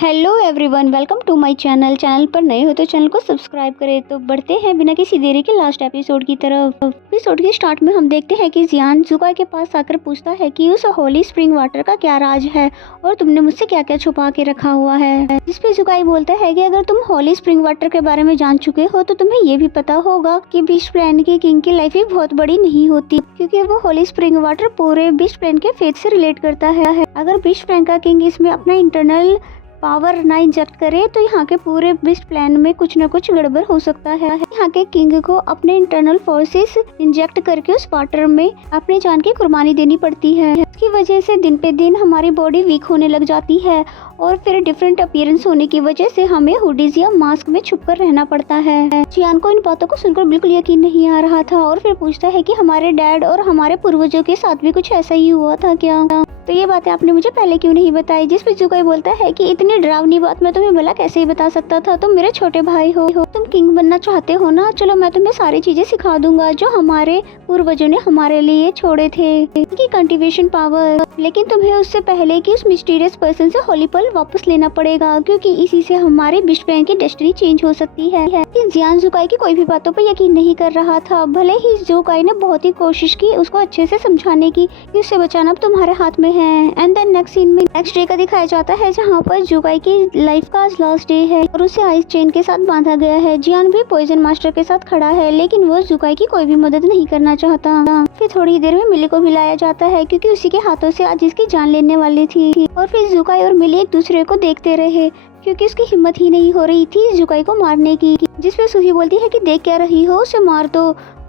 Hello everyone, welcome to my channel पर नए हो तो चैनल को सब्सक्राइब करें। तो बढ़ते हैं बिना किसी देरी के लास्ट एपिसोड की तरफ। एपिसोड के स्टार्ट में हम देखते हैं कि जियान जुकाई के पास आकर पूछता है कि उस होली स्प्रिंग वाटर का क्या राज है और तुमने मुझसे क्या क्या छुपा के रखा हुआ है। जिस पे जुकाई बोलता है कि अगर तुम होली स्प्रिंग वाटर के बारे में जान चुके हो तो तुम्हें ये भी पता होगा कि बीस्ट प्लान के किंग की लाइफ भी बहुत बड़ी नहीं होती, क्योंकि वो होली स्प्रिंग वाटर पूरे बीस्ट प्लान के फेथ से रिलेट करता है। अगर बीस्ट प्लान का किंग इसमें अपना इंटरनल पावर ना इंजेक्ट करे तो यहाँ के पूरे बीस्ट प्लान में कुछ न कुछ गड़बड़ हो सकता है। यहाँ के किंग को अपने इंटरनल फोर्सेस इंजेक्ट करके उस वाटर में अपने जान की कुर्बानी देनी पड़ती है। इसकी वजह से दिन पे दिन हमारी बॉडी वीक होने लग जाती है और फिर डिफरेंट अपीयरेंस होने की वजह से हमें हुडीज या मास्क में छुपकर रहना पड़ता है। जियान को इन बातों को सुनकर बिल्कुल यकीन नहीं आ रहा था और फिर पूछता है कि हमारे डैड और हमारे पूर्वजों के साथ भी कुछ ऐसा ही हुआ था क्या, तो ये बातें आपने मुझे पहले क्यों नहीं बताई। जिस पे जुकाई बोलता है कि इतनी डरावनी बात मैं तुम्हें भला कैसे ही बता सकता था, तुम मेरे छोटे भाई हो, तुम किंग बनना चाहते हो ना, चलो मैं तुम्हें सारी चीजें सिखा दूंगा जो हमारे पूर्वजों ने हमारे लिए छोड़े थे, की कल्टीवेशन पावर। लेकिन तुम्हें उससे पहले कि उस मिस्टीरियस पर्सन से होली पल वापस लेना पड़ेगा, क्योंकि इसी से हमारे बीस्ट प्लान की डेस्टिनी चेंज हो सकती है। जियान जुकाई की कोई भी बातों पर यकीन नहीं कर रहा था। भले ही जुकाई ने बहुत ही कोशिश की उसको अच्छे से समझाने की कि उससे बचाना अब तुम्हारे हाथ में है। एंड देन नेक्स्ट सीन में नेक्स्ट डे का दिखाया जाता है, जहाँ पर जुकाई की लाइफ का आज लास्ट डे है और उसे आइस चेन के साथ बांधा गया है। जियान भी पॉइजन मास्टर के साथ खड़ा है, लेकिन वो जुकाई की कोई भी मदद नहीं करना चाहता। फिर थोड़ी देर में मिली को मिलाया जाता है, क्योंकि उसी के हाथों से आज इसकी जान लेने वाली थी। और फिर जुकाई और मिली एक दूसरे को देखते रहे, क्योंकि उसकी हिम्मत ही नहीं हो रही थी जुकाई को मारने की। जिसपे सुही बोलती है कि देख क्या रही हो, उसे मार दो।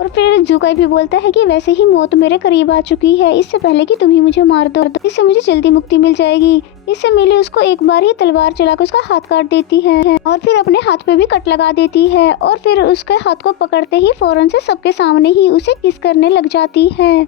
और फिर जुकाई भी बोलता है कि वैसे ही मौत मेरे करीब आ चुकी है, इससे पहले कि तुम ही मुझे मार दो, इससे मुझे जल्दी मुक्ति मिल जाएगी। इससे मिली उसको एक बार ही तलवार चलाकर उसका हाथ काट देती है और फिर अपने हाथ पे भी कट लगा देती है और फिर उसके हाथ को पकड़ते ही फौरन से सबके सामने ही उसे किस करने लग जाती है।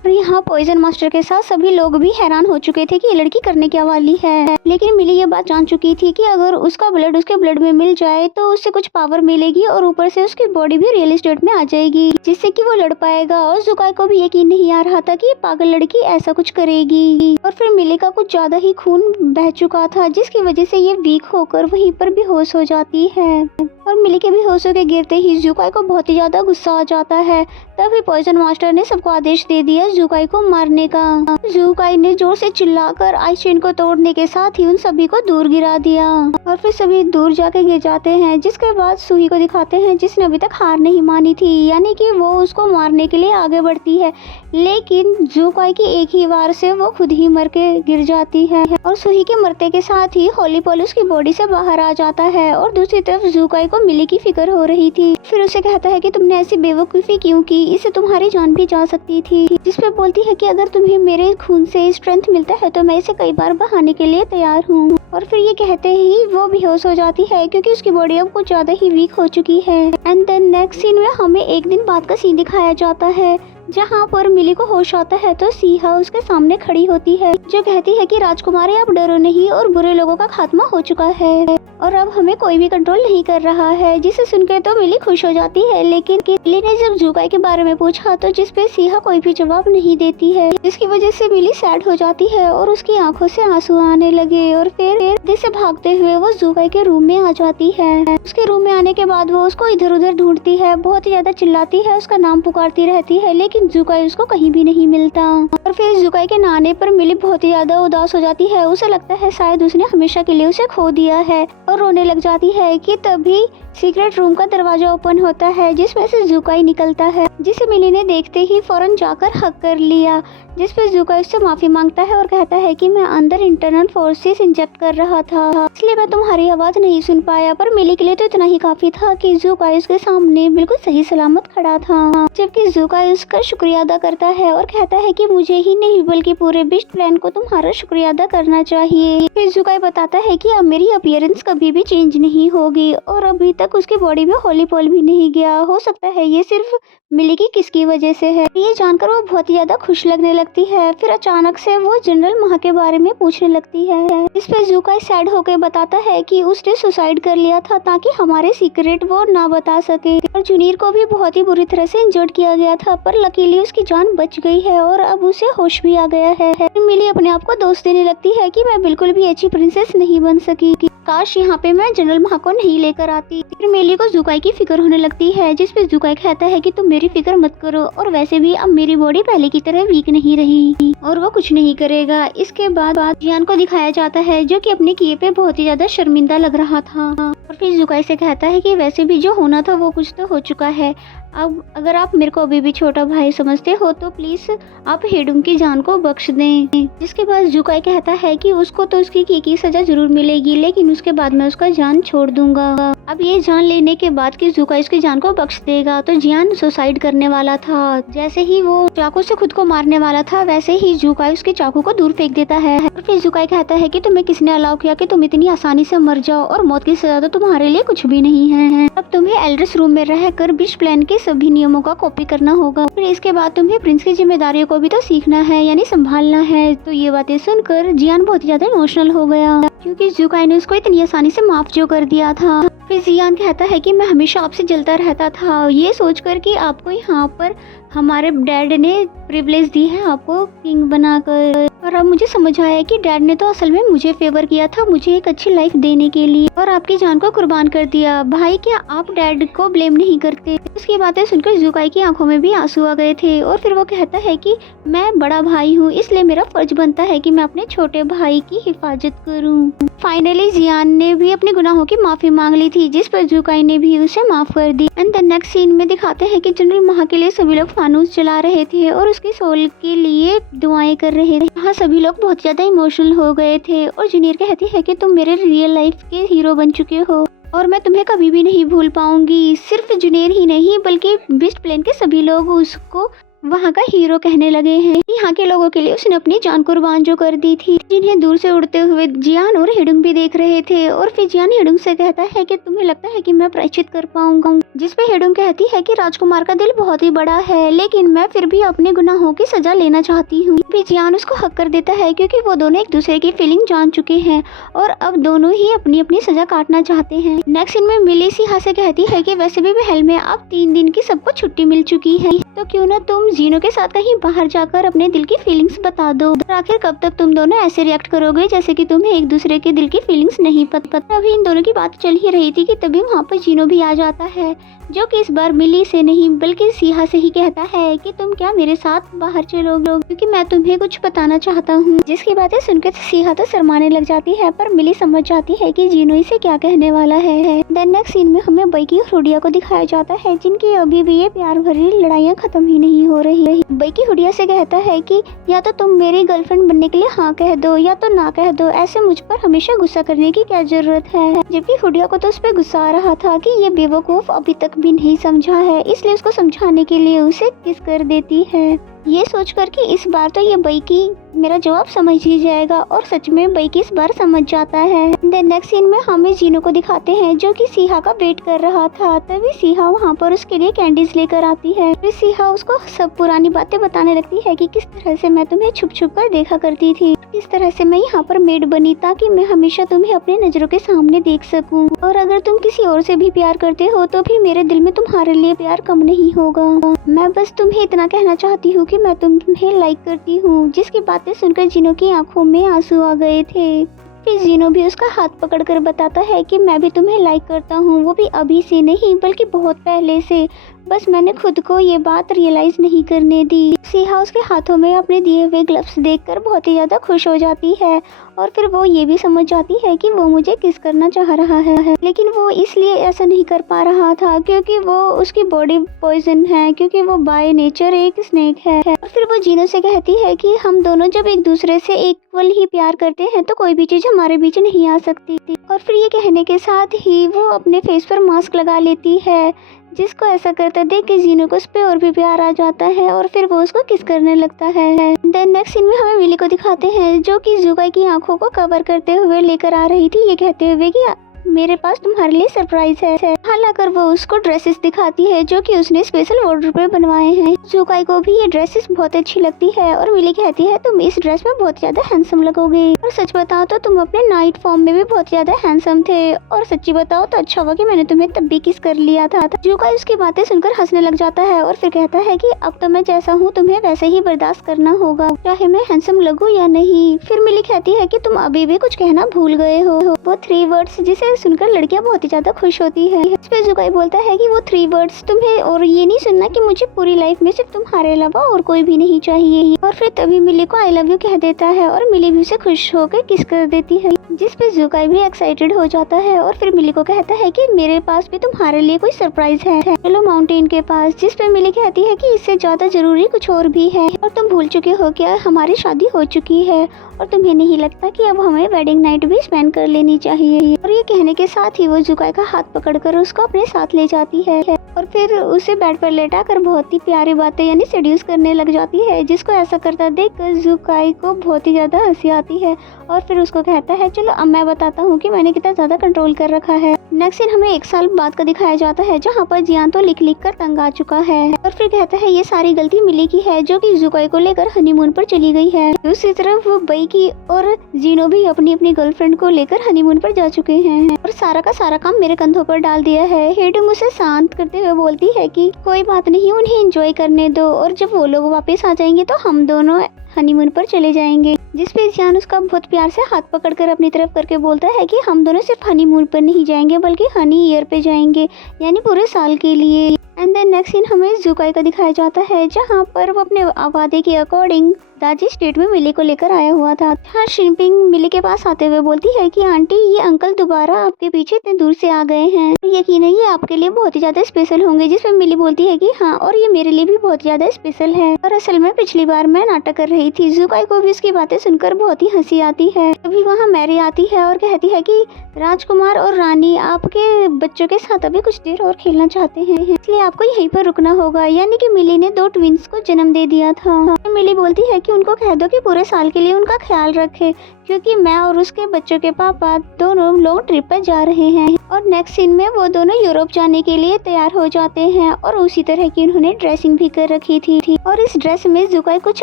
और यहाँ पॉइजन मास्टर के साथ सभी लोग भी हैरान हो चुके थे कि ये लड़की करने क्या वाली है। लेकिन मिली ये बात जान चुकी थी कि अगर उसका ब्लड उसके ब्लड में मिल जाए तो उससे कुछ पावर मिलेगी और ऊपर से उसकी बॉडी भी रियल स्टेट में आ जाएगी, जिससे कि वो लड़ पाएगा। और जुकाई को भी यकीन नहीं आ रहा था कि ये पागल लड़की ऐसा कुछ करेगी। और फिर मिली का कुछ ज्यादा ही खून बह चुका था, जिसकी वजह से ये वीक होकर वहीं पर बेहोश हो जाती है। और मिली के बेहोश होकर गिरते ही जुकाई को बहुत ही ज्यादा गुस्सा आ जाता है। तभी पॉइजन मास्टर ने सबको आदेश दे दिया जुकाई को मारने का। जुकाई ने जोर से चिल्लाकर आइस चेन को तोड़ने के साथ ही उन सभी को दूर गिरा दिया और फिर सभी दूर जाके गिर जाते हैं। जिसके बाद सुही को दिखाते हैं, जिसने अभी तक हार नहीं मानी थी, यानी कि वो उसको मारने के लिए आगे बढ़ती है, लेकिन जुकाई की एक ही वार से वो खुद ही मर के गिर जाती है। और सुही के मरते के साथ ही होली पॉल उसकी बॉडी से बाहर आ जाता है। और दूसरी तरफ जुकाई को मिली की फिक्र हो रही थी। फिर उसे कहता है कि तुमने ऐसी बेवकूफ़ी क्यों की, इससे तुम्हारी जान भी जा सकती थी। जिसपे बोलती है कि अगर तुम्हें मेरे खून से स्ट्रेंथ मिलता है तो मैं इसे कई बार बहाने के लिए तैयार हूँ। और फिर ये कहते ही वो बेहोश हो जाती है, क्योंकि उसकी बॉडी अब कुछ ज्यादा ही वीक हो चुकी है। एंड देन नेक्स्ट सीन में हमें एक दिन बाद का सीन दिखाया जाता है, जहाँ पर मिली को होश आता है तो सीहा उसके सामने खड़ी होती है, जो कहती है कि राजकुमारी आप डरो नहीं और बुरे लोगों का खात्मा हो चुका है और अब हमें कोई भी कंट्रोल नहीं कर रहा है। जिसे सुनकर तो मिली खुश हो जाती है, लेकिन मिली ने जब जुकाई के बारे में पूछा तो जिसपे सीहा कोई भी जवाब नहीं देती है, जिसकी वजह से मिली सैड हो जाती है और उसकी आंखों से आंसू आने लगे। और फिर से भागते हुए वो जुकाई के रूम में आ जाती है। उसके रूम में आने के बाद वो उसको इधर उधर ढूंढती है, बहुत ही ज्यादा चिल्लाती है, उसका नाम पुकारती रहती है, लेकिन जुकाई उसको कहीं भी नहीं मिलता। और फिर जुकाई के ना आने पर मिली बहुत ही ज्यादा उदास हो जाती है। उसे लगता है शायद उसने हमेशा के लिए उसे खो दिया है और रोने लग जाती है कि तभी सीक्रेट रूम का दरवाजा ओपन होता है, जिसमें से जुकाई निकलता है, जिसे मिली ने देखते ही फौरन जाकर हक कर लिया। जिस पर जुकाई उससे माफी मांगता है और कहता है कि मैं अंदर इंटरनल फोर्सेस इंजेक्ट कर रहा था, इसलिए मैं तुम्हारी आवाज नहीं सुन पाया। पर मिली के लिए तो इतना ही काफी था कि जुकाई उसके सामने बिल्कुल सही सलामत खड़ा था। जबकि जुकाई उसका शुक्रिया अदा करता है और कहता है कि मुझे ही नहीं बल्कि पूरे बीस्ट प्लान को तुम्हारा शुक्रिया अदा करना चाहिए। फिर जुकाई बताता है कि अब मेरी अपीयरेंस कभी भी चेंज नहीं होगी और अभी तक उसकी बॉडी में होली पॉल भी नहीं गया। हो सकता है ये सिर्फ मिली की किसकी वजह से है। ये जानकर वो बहुत ही ज्यादा खुश लगने लगती है। फिर अचानक से वो जनरल महा के बारे में पूछने लगती है। इस पे जुकाई सैड होकर बताता है कि उसने सुसाइड कर लिया था ताकि हमारे सीक्रेट वो ना बता सके। और जूनियर को भी बहुत ही बुरी तरह से इंजर्ड किया गया था, पर लकीली उसकी जान बच गई है और अब उसे होश भी आ गया है। मिली अपने आप को दोष देने लगती है कि मैं बिल्कुल भी अच्छी प्रिंसेस नहीं बन सकी, काश यहाँ पे मैं जनरल महा को नहीं लेकर आती। फिर मिली को जुकाई की फिक्र होने लगती है, जिसपे जुकाई कहता है कि तुम मेरी फिक्र मत करो, और वैसे भी अब मेरी बॉडी पहले की तरह वीक नहीं रही और वो कुछ नहीं करेगा। इसके बाद जियान को दिखाया जाता है जो कि अपने किए पे बहुत ही ज्यादा शर्मिंदा लग रहा था, और फिर जुकाई से कहता है कि वैसे भी जो होना था वो कुछ तो हो चुका है। अब अगर आप मेरे को अभी भी छोटा भाई समझते हो तो प्लीज आप हेडुंग की जान को बख्श दें। जिसके बाद जुकाई कहता है कि उसको तो उसकी की सजा जरूर मिलेगी, लेकिन उसके बाद मैं उसका जान छोड़ दूंगा। अब ये जान लेने के बाद कि जुकाई उसकी जान को बख्श देगा, तो जियान सुसाइड करने वाला था। जैसे ही वो चाकू से खुद को मारने वाला था, वैसे ही जुकाई उसके चाकू को दूर फेंक देता है। और फिर जुकाई कहता है कि तुम्हें किसने अलाउ किया कि तुम इतनी आसानी से मर जाओ, और मौत की सजा तो तुम्हारे लिए कुछ भी नहीं है। अब तुम्हें एल्ड्रेस रूम में रहकर विश प्लान के सभी नियमों का कॉपी करना होगा। फिर इसके बाद तुम्हें प्रिंस की जिम्मेदारियों को भी तो सीखना है, यानी संभालना है। तो ये बातें सुनकर जियान बहुत ज्यादा इमोशनल हो गया, क्योंकि जुकाई ने उसको इतनी आसानी से माफ जो कर दिया था। फिर जियान कहता है कि मैं हमेशा आपसे जलता रहता था, ये सोचकर कि आपको यहाँ पर हमारे डैड ने प्रिविलेज दी है आपको किंग बनाकर, और अब मुझे समझ आया कि डैड ने तो असल में मुझे फेवर किया था, मुझे एक अच्छी लाइफ देने के लिए, और आपकी जान को कुर्बान कर दिया। भाई क्या आप डैड को ब्लेम नहीं करते? उसकी बातें सुनकर जुकाई की आंखों में भी आंसू आ गए थे, और फिर वो कहता है कि मैं बड़ा भाई हूँ, इसलिए मेरा फर्ज बनता है कि मैं अपने छोटे भाई की हिफाजत करूँ। फाइनली जियान ने भी अपने गुनाहों की माफी मांग ली थी, जिस पर जुकाई ने भी उसे माफ कर दी। एंड द नेक्स्ट सीन में दिखाते हैं कि जनरल महा के लिए सभी लोग फानूस जला रहे थे और उसकी सोल के लिए दुआएं कर रहे थे। यहाँ सभी लोग बहुत ज्यादा इमोशनल हो गए थे, और जूनियर कहती है कि तुम मेरे रियल लाइफ के हीरो बन चुके हो और मैं तुम्हें कभी भी नहीं भूल पाऊंगी। सिर्फ जूनियर ही नहीं बल्कि बिस्ट प्लेन के सभी लोग उसको वहाँ का हीरो कहने लगे हैं। यहाँ के लोगों के लिए उसने अपनी जान कुर्बान जो कर दी थी, जिन्हें दूर से उड़ते हुए जियान और हेडुंग भी देख रहे थे। और फिर जियान हेडुंग से कहता है कि तुम्हें लगता है कि मैं प्रायश्चित कर पाऊंगा, जिस पे हेडुंग कहती है कि राजकुमार का दिल बहुत ही बड़ा है, लेकिन मैं फिर भी अपने गुनाहों की सजा लेना चाहती हूँ। फिर जियान उसको हक कर देता है, क्योंकि वो दोनों एक दूसरे की फीलिंग जान चुके हैं और अब दोनों ही अपनी अपनी सजा काटना चाहते हैं। नेक्स्ट सीन में मिली सिहा से कहती है कि वैसे भी महल में अब 3 दिन की सबको छुट्टी मिल चुकी है, तो क्यों ना तुम जीनो के साथ कहीं बाहर जाकर अपने दिल की फीलिंग्स बता दो। आखिर कब तक तुम दोनों ऐसे रिएक्ट करोगे जैसे कि तुम्हें एक दूसरे के दिल की फीलिंग्स नहीं पता। अभी इन दोनों की बात चल ही रही थी कि तभी वहाँ पर जीनो भी आ जाता है, जो कि इस बार मिली से नहीं बल्कि सिहा से ही कहता है कि तुम क्या मेरे साथ बाहर चलोगे, क्योंकि मैं तुम्हें कुछ बताना चाहता हूँ। जिसकी बातें सुनकर सिहा तो शर्माने लग जाती है, पर मिली समझ जाती है कि जीनो इसे क्या कहने वाला है। देन नेक्स्ट सीन में हमें बैकी और हुडिया को दिखाया जाता है, जिनकी अभी भी ये प्यार भरी लड़ाइयाँ खत्म ही नहीं हो रही। बैकी हुडिया से कहता है कि या तो तुम मेरी गर्लफ्रेंड बनने के लिए हाँ कह दो या तो ना कह दो, ऐसे मुझ पर हमेशा गुस्सा करने की क्या जरूरत है। जबकि हुडिया को तो उस पर गुस्सा आ रहा था कि ये बेवकूफ अभी तक भी नहीं समझा है, इसलिए उसको समझाने के लिए उसे किस कर देती है, ये सोचकर कि इस बार तो ये बैकी मेरा जवाब समझ ही जाएगा, और सच में बैकी इस बार समझ जाता है। देन नेक्स्ट सीन में हमें जीनो को दिखाते हैं, जो कि सिहा का वेट कर रहा था। तभी सिहा वहाँ पर उसके लिए कैंडीज लेकर आती है। फिर सिहा उसको सब पुरानी बातें बताने लगती है कि किस तरह से मैं तुम्हें छुप छुप कर देखा करती थी, किस तरह से मैं यहाँ पर मेड बनी ताकि मैं हमेशा तुम्हें अपने नजरों के सामने देख सकूं, और अगर तुम किसी और से भी प्यार करते हो तो भी मेरे दिल में तुम्हारे लिए प्यार कम नहीं होगा। मैं बस तुम्हें इतना कहना चाहती हूँ कि मैं तुम्हें लाइक करती हूँ। जिसकी बातें सुनकर जीनो की आंखों में आंसू आ गए थे। फिर जीनो भी उसका हाथ पकड़कर बताता है कि मैं भी तुम्हें लाइक करता हूँ, वो भी अभी से नहीं बल्कि बहुत पहले से, बस मैंने खुद को ये बात रियलाइज नहीं करने दी। सिहा उसके हाथों में अपने दिए हुए ग्लव्स देखकर बहुत ही ज्यादा खुश हो जाती है, और फिर वो ये भी समझ जाती है कि वो मुझे किस करना चाह रहा है, लेकिन वो इसलिए ऐसा नहीं कर पा रहा था क्योंकि वो उसकी बॉडी पॉइजन है, क्योंकि वो बाय नेचर एक स्नेक है। और फिर वो जीनो से कहती है कि हम दोनों जब एक दूसरे से इक्वल ही प्यार करते हैं तो कोई भी चीज हमारे बीच नहीं आ सकती थी। और फिर ये कहने के साथ ही वो अपने फेस पर मास्क लगा लेती है, जिसको ऐसा करता देख के जीनो को उस पे और भी प्यार आ जाता है, और फिर वो उसको किस करने लगता है। देन नेक्स्ट सीन में हमें मिली को दिखाते हैं, जो कि जुकाई की आंखों को कवर करते हुए लेकर आ रही थी, ये कहते हुए कि मेरे पास तुम्हारे लिए सरप्राइज है। हालांकि वो उसको ड्रेसेस दिखाती है जो कि उसने स्पेशल ऑर्डर पे बनवाए हैं। जुकाई को भी ये ड्रेसेस बहुत अच्छी लगती है और मिली कहती है तुम इस ड्रेस में बहुत ज्यादा हैंडसम लगोगे, और सच बताओ तो तुम अपने नाइट फॉर्म में भी बहुत ज्यादा हैंडसम थे, और सच्ची बताओ तो अच्छा हुआ कि मैंने तुम्हें तब भी किस कर लिया था। जुकाई उसकी बातें सुनकर हंसने लग जाता है और फिर कहता है कि अब तो मैं जैसा हूँ तुम्हें वैसे ही बर्दाश्त करना होगा, चाहे मैं हैंडसम लगूं या नहीं। फिर मिली कहती है कि तुम अभी भी कुछ कहना भूल गए हो, वो 3 वर्ड्स जिसे सुनकर लड़कियां बहुत ही ज्यादा खुश होती है। इस पे जुकाई बोलता है कि वो 3 वर्ड्स तुम्हें और ये नहीं सुनना कि मुझे पूरी लाइफ में सिर्फ तुम्हारे अलावा और कोई भी नहीं चाहिए। और फिर तभी मिली को आई लव यू कह देता है और मिली भी उसे खुश होकर किस कर देती है, जिस पे जुकाई भी एक्साइटेड हो जाता है और फिर मिली को कहता है कि मेरे पास भी तुम्हारे लिए कोई सरप्राइज है, चलो माउंटेन के पास। जिस पे मिली कहती है कि इससे ज्यादा जरूरी कुछ और भी है, और तुम भूल चुके हो क्या हमारी शादी हो चुकी है और तुम्हें नहीं लगता कि अब हमें वेडिंग नाइट भी स्पेंड कर लेनी चाहिए। और ये कहने के साथ ही वो जुकाई का हाथ पकड़कर उसको अपने साथ ले जाती है और फिर उसे बेड पर लेटा कर बहुत ही प्यारी बातें यानी सेड्यूस करने लग जाती है, जिसको ऐसा करता देखकर जुकाई को बहुत ही ज्यादा हंसी आती है और फिर उसको कहता है चलो अब मैं बताता हूँ कि मैंने कितना ज्यादा कंट्रोल कर रखा है। नेक्स्ट सीन हमें 1 साल बाद का दिखाया जाता है जहाँ पर जियान तो लिख लिख कर तंग आ चुका है और फिर कहता है ये सारी गलती मिली की है जो कि जुकाई को लेकर हनीमून पर चली गई है। दूसरी तरफ वो बई की और जीनो भी अपनी अपनी गर्लफ्रेंड को लेकर हनीमून पर जा चुके हैं और सारा का सारा काम मेरे कंधों पर डाल दिया है। हेडुंग उसे शांत करते हुए बोलती है कि कोई बात नहीं, उन्हें एंजॉय करने दो और जब वो लोग वापस आ जाएंगे तो हम दोनों हनीमून पर चले जाएंगे। जिस पे जियान उसका बहुत प्यार से हाथ पकड़कर अपनी तरफ करके बोलता है कि हम दोनों सिर्फ हनीमून पर नहीं जाएंगे बल्कि हनी ईयर पे जाएंगे, यानी पूरे साल के लिए। एंड देन नेक्स्ट सीन हमें जुकाई का दिखाया जाता है जहाँ पर वो अपने वादे के अकॉर्डिंग दाजी स्टेट में मिली को लेकर आया हुआ था। हाँ, शिंपिंग मिली के पास आते हुए बोलती है कि आंटी ये अंकल दोबारा आपके पीछे इतने दूर से आ गए हैं, यकीन है ये आपके लिए बहुत ही ज्यादा स्पेशल होंगे। जिसमें मिली बोलती है कि हाँ, और ये मेरे लिए भी बहुत ज्यादा स्पेशल है, और असल में पिछली बार मैं नाटक कर रही थी। जुकाई को भी इसकी बातें सुनकर बहुत ही हंसी आती है। तभी वहाँ मैरी आती है और कहती है कि राजकुमार और रानी आपके बच्चों के साथ अभी कुछ देर और खेलना चाहते हैं, इसलिए आपको यहीं पर रुकना होगा। यानी कि मिली ने 2 ट्विंस को जन्म दे दिया था। मिली बोलती है कि उनको कह दो कि पूरे साल के लिए उनका ख्याल रखे, क्योंकि मैं और उसके बच्चों के पापा दोनों लॉन्ग ट्रिप पर जा रहे हैं। और नेक्स्ट सीन में वो दोनों यूरोप जाने के लिए तैयार हो जाते हैं और उसी तरह की उन्होंने ड्रेसिंग भी कर रखी थी। और इस ड्रेस में जुकाई कुछ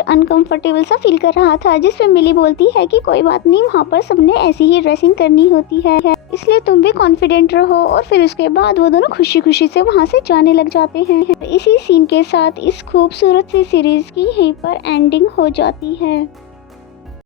अनकंफर्टेबल सा फील कर रहा था, जिसपे मिली बोलती है कि कोई बात नहीं, वहाँ पर सबने ऐसी ही ड्रेसिंग करनी होती है, इसलिए तुम भी कॉन्फिडेंट रहो। और फिर उसके बाद वो दोनों खुशी खुशी से वहाँ से जाने लग जाते हैं। इसी सीन के साथ इस खूबसूरत सी सीरीज की यहीं पर एंडिंग हो जाती है।